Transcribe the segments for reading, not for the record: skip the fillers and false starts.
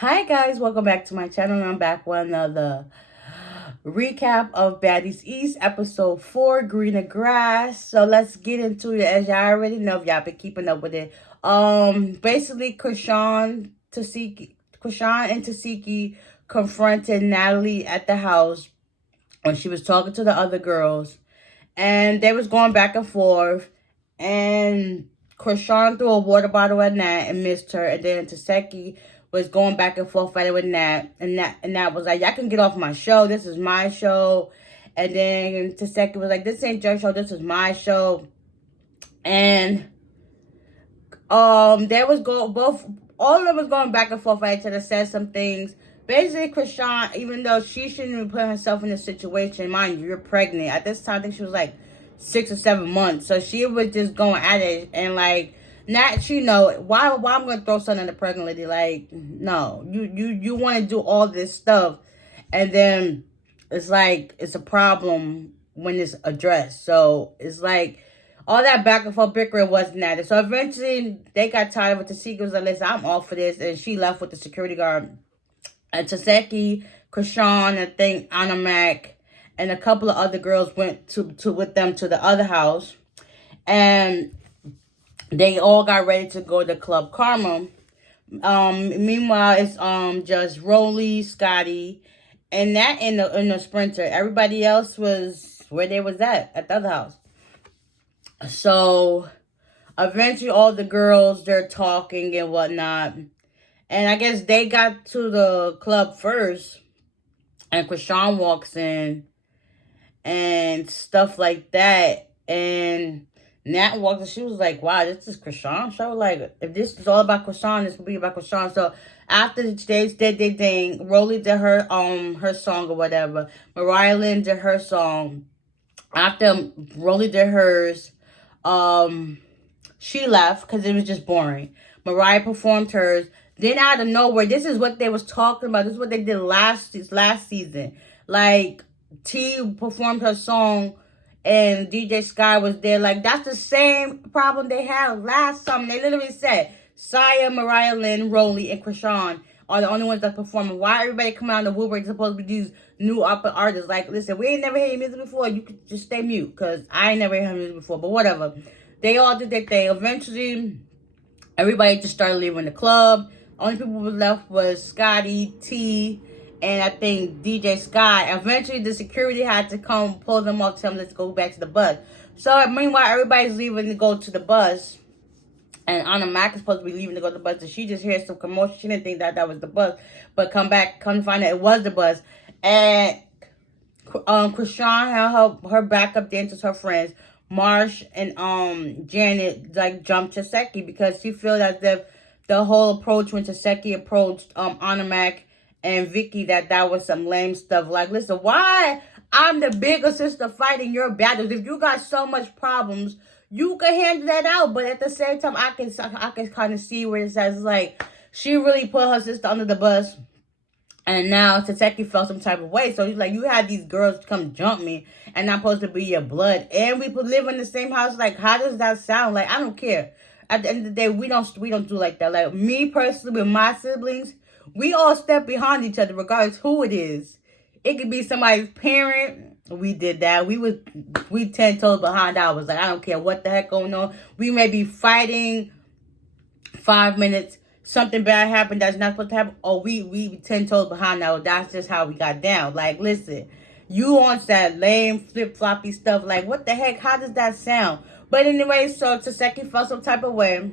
Hi guys, welcome back to my channel. I'm back with another recap of Baddies East episode 4, Greener Grass. So let's get into it. As y'all already know, if y'all been keeping up with it. Basically Chrisean and Teseshki confronted Natalie at the house when she was talking to the other girls, and they was going back and forth, and Chrisean threw a water bottle at Nat and missed her, and then Teseshki was going back and forth fighting with Nat, and Nat was like, y'all can get off my show, this is my show. And then Teseshki was like, this ain't your show, this is my show. And they was all of them was going back and forth. I should have said some things. Basically, Chrisean, even though she shouldn't even put herself in this situation, mind you, you're pregnant. At this time, I think she was like 6 or 7 months. So she was just going at it. And like, not, she know, why I'm going to throw something in the pregnant lady? Like, no, you want to do all this stuff. And then it's like, it's a problem when it's addressed. So it's like, all that back and forth bickering wasn't at it. So eventually, they got tired of it. The secret was like, listen, I'm off for this. And she left with the security guard. And Teseshki, Chrisean, I think Anna Mac, and a couple of other girls went with them to the other house. And they all got ready to go to Club Karma. Meanwhile, it's just Rolly, Scotty, and that in the Sprinter. Everybody else was where they was at the other house. So eventually all the girls, they're talking and whatnot. And I guess they got to the club first. And Chrisean walks in and stuff like that. And Nat walked in. She was like, wow, this is Chrisean show. Like, if this is all about Chrisean, this will be about Chrisean. So after they did their thing, Rolly did her song or whatever. Mariah Lynn did her song. After Rolly did hers, she left because it was just boring. Mariah performed hers. Then out of nowhere, this is what they was talking about. This is what they did last season. Like, T performed her song and DJ Sky was there. Like, that's the same problem they had last summer. They literally said Saya, Mariah Lynn, Rolly, and Chrisean are the only ones that performing. Why everybody coming out of the woodwork is supposed to be these new upper artists? Like, listen, we ain't never heard your music before. You could just stay mute because I ain't never heard music before. But whatever. They all did their thing. Eventually, everybody just started leaving the club. Only people who left was Scotty, T, and I think DJ Sky. Eventually, the security had to come pull them off, tell them, let's go back to the bus. So, meanwhile, everybody's leaving to go to the bus. And Anna Mac is supposed to be leaving to go to the bus. And she just hears some commotion. She didn't think that was the bus. But come to find out it was the bus. And Chrisean had her backup dancers, her friends, Marsh and Janet, like, jumped Teseshki because she feels as if the whole approach when Teseshki approached Anna Mac and Vicky, that was some lame stuff. Like, listen, why I'm the bigger sister fighting your battles? If you got so much problems, you can handle that out. But at the same time, I can kind of see where it says, like, she really put her sister under the bus. And now Teseshki felt some type of way. So he's like, you had these girls come jump me and I'm supposed to be your blood. And we live in the same house. Like, how does that sound? Like, I don't care. At the end of the day, we don't do like that. Like, me personally with my siblings, we all step behind each other regardless who it is. It could be somebody's parent. We did that. We 10 toes behind ours. Like, I don't care what the heck going on. We may be fighting 5 minutes. Something bad happened that's not supposed to happen. Oh, we 10 toes behind now. That's just how we got down. Like, listen, you on that lame flip-floppy stuff. Like, what the heck? How does that sound? But anyway, so Teseshki felt some type of way.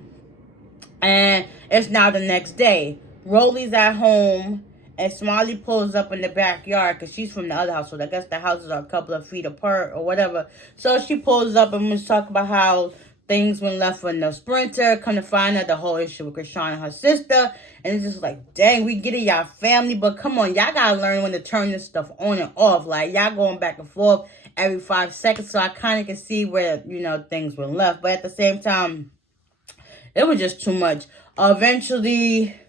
And it's now the next day. Rolly's at home. And Smiley pulls up in the backyard because she's from the other house. So I guess the houses are a couple of feet apart or whatever. So she pulls up and was talking about how things went left for the Sprinter. Come to find out the whole issue with Chrisean and her sister. And it's just like, dang, we get it, y'all family. But come on, y'all got to learn when to turn this stuff on and off. Like, y'all going back and forth every 5 seconds. So I kind of can see where, things were left. But at the same time, it was just too much. Eventually,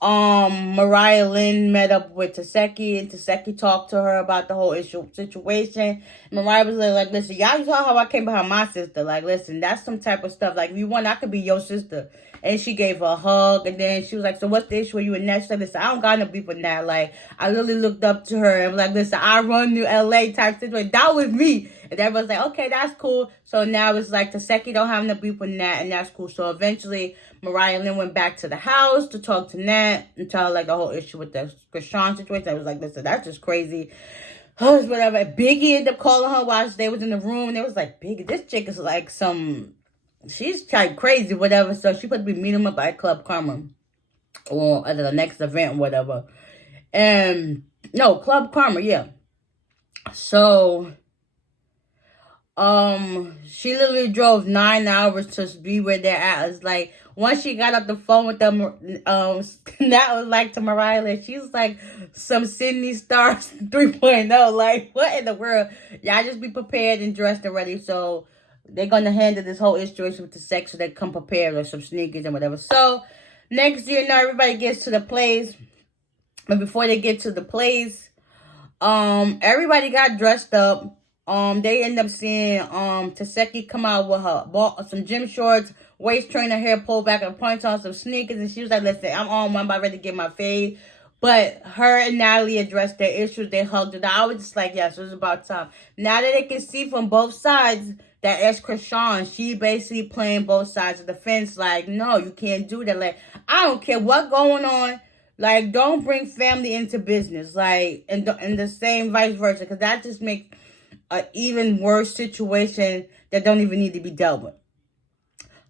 Mariah Lynn met up with Teseshki, and Teseshki talked to her about the whole situation. And Mariah was like, listen, y'all saw how I came behind my sister. Like, listen, that's some type of stuff. Like, if you want, I could be your sister. And she gave her a hug. And then she was like, so what's the issue with you and Nat? She said, listen, I don't got no beef with Nat. Like, I literally looked up to her and was like, listen, I run New LA type situation. That was me. And everyone's like, okay, that's cool. So now it's like Teseshki don't have no beef with Nat, and that's cool. So eventually, Mariah Lynn went back to the house to talk to Nat and tell her like the whole issue with the Chrisean situation. I was like, listen, that's just crazy. Whatever. Biggie ended up calling her while they was in the room, and it was like, Biggie, this chick is like she's like crazy, whatever. So she supposed to be meeting him up at Club Karma or at the next event, whatever. And no, Club Karma, yeah. So she literally drove 9 hours to be where they're at. It's like once she got off the phone with them, that was like to Mariah Lynn. She was like some Sydney Stars 3.0. Like, what in the world? Y'all just be prepared and dressed and ready. So they're gonna handle this whole situation with the sex, so they come prepared with some sneakers and whatever. So next year, now everybody gets to the place. But before they get to the place, everybody got dressed up. They end up seeing Teseshki come out with some gym shorts, waist trainer, hair pulled back, and punch on some sneakers, and she was like, listen, I'm on one, about ready to get my fade. But her and Natalie addressed their issues. They hugged it out. I was just like, yes, it was about time. Now that they can see from both sides that as Chrisean, she basically playing both sides of the fence. Like, no, you can't do that. Like, I don't care what's going on. Like, don't bring family into business. Like, and the same vice versa. Because that just makes an even worse situation that don't even need to be dealt with.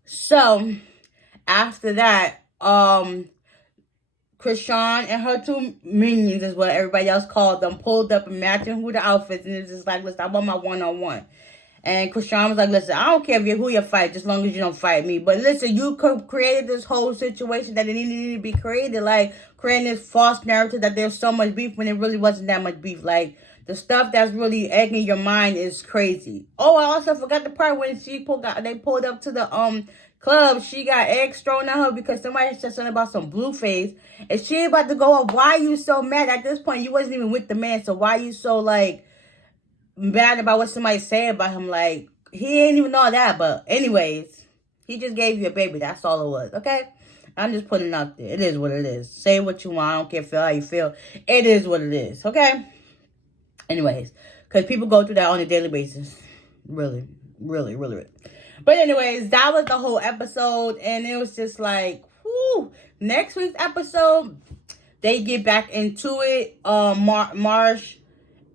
So, after that, Chrisean and her two minions is what everybody else called them, pulled up and matching who the outfits, and it's just like, listen, I want my one-on-one. And Chrisean was like, listen, I don't care who you fight, just as long as you don't fight me. But listen, you created this whole situation that it needed to be created, like creating this false narrative that there's so much beef when it really wasn't that much beef. Like, the stuff that's really egging your mind is crazy. Oh, I also forgot the part when they pulled up to the club. She got eggs thrown at her because somebody said something about some blue face. And she about to go up. Why are you so mad? At this point, you wasn't even with the man. So why are you so, like, mad about what somebody said about him? Like, he ain't even know that. But anyways, he just gave you a baby. That's all it was. Okay? I'm just putting it out there. It is what it is. Say what you want. I don't care, feel how you feel. It is what it is. Okay? Anyways, because people go through that on a daily basis. Really, really, really, really. But anyways, that was the whole episode. And it was just like, whoo. Next week's episode, they get back into it. Marsh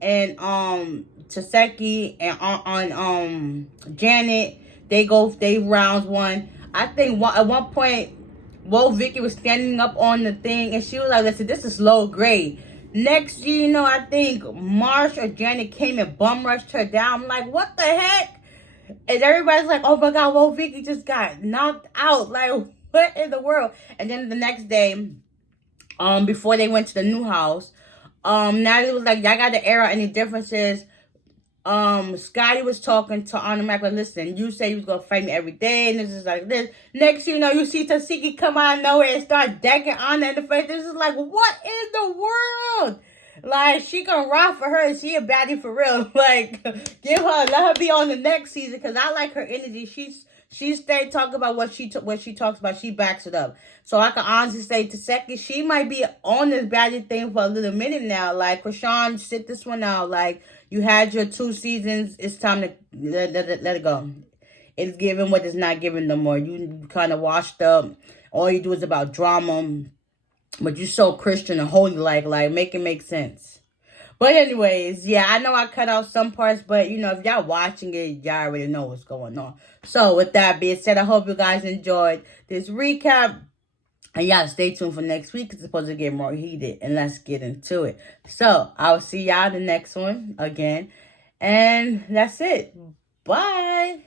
and Teseshki and on Janet, they rounds one. I think at one point, Vicky was standing up on the thing, and she was like, listen, this is low grade. Next you know, I think Marsh or Janet came and bum rushed her down. I'm like, what the heck? And everybody's like, oh my God, Vicky just got knocked out. Like, what in the world? And then the next day, before they went to the new house, Natalie was like, y'all got to air out any differences. Scotty was talking to Anna Mac, like, listen, you said you was gonna fight me every day, and this is like this. Next you know, you see Teseshki come out of nowhere and start decking Anna in the face. This is like, what in the world? Like, she can rock for her, and she a baddie for real. Like, let her be on the next season, because I like her energy. She stayed talking about what she talks about. She backs it up. So I can honestly say Teseshki, she might be on this baddie thing for a little minute now. Like, Chrisean, sit this one out. Like, you had your 2 seasons. It's time to let it go. It's giving what it's not giving no more. You kind of washed up. All you do is about drama. But you so Christian and holy, like make it make sense. But anyways, yeah, I know I cut out some parts, but, you know, if y'all watching it, y'all already know what's going on. So, with that being said, I hope you guys enjoyed this recap. And y'all stay tuned for next week. It's supposed to get more heated. And let's get into it. So, I'll see y'all in the next one again. And that's it. Bye.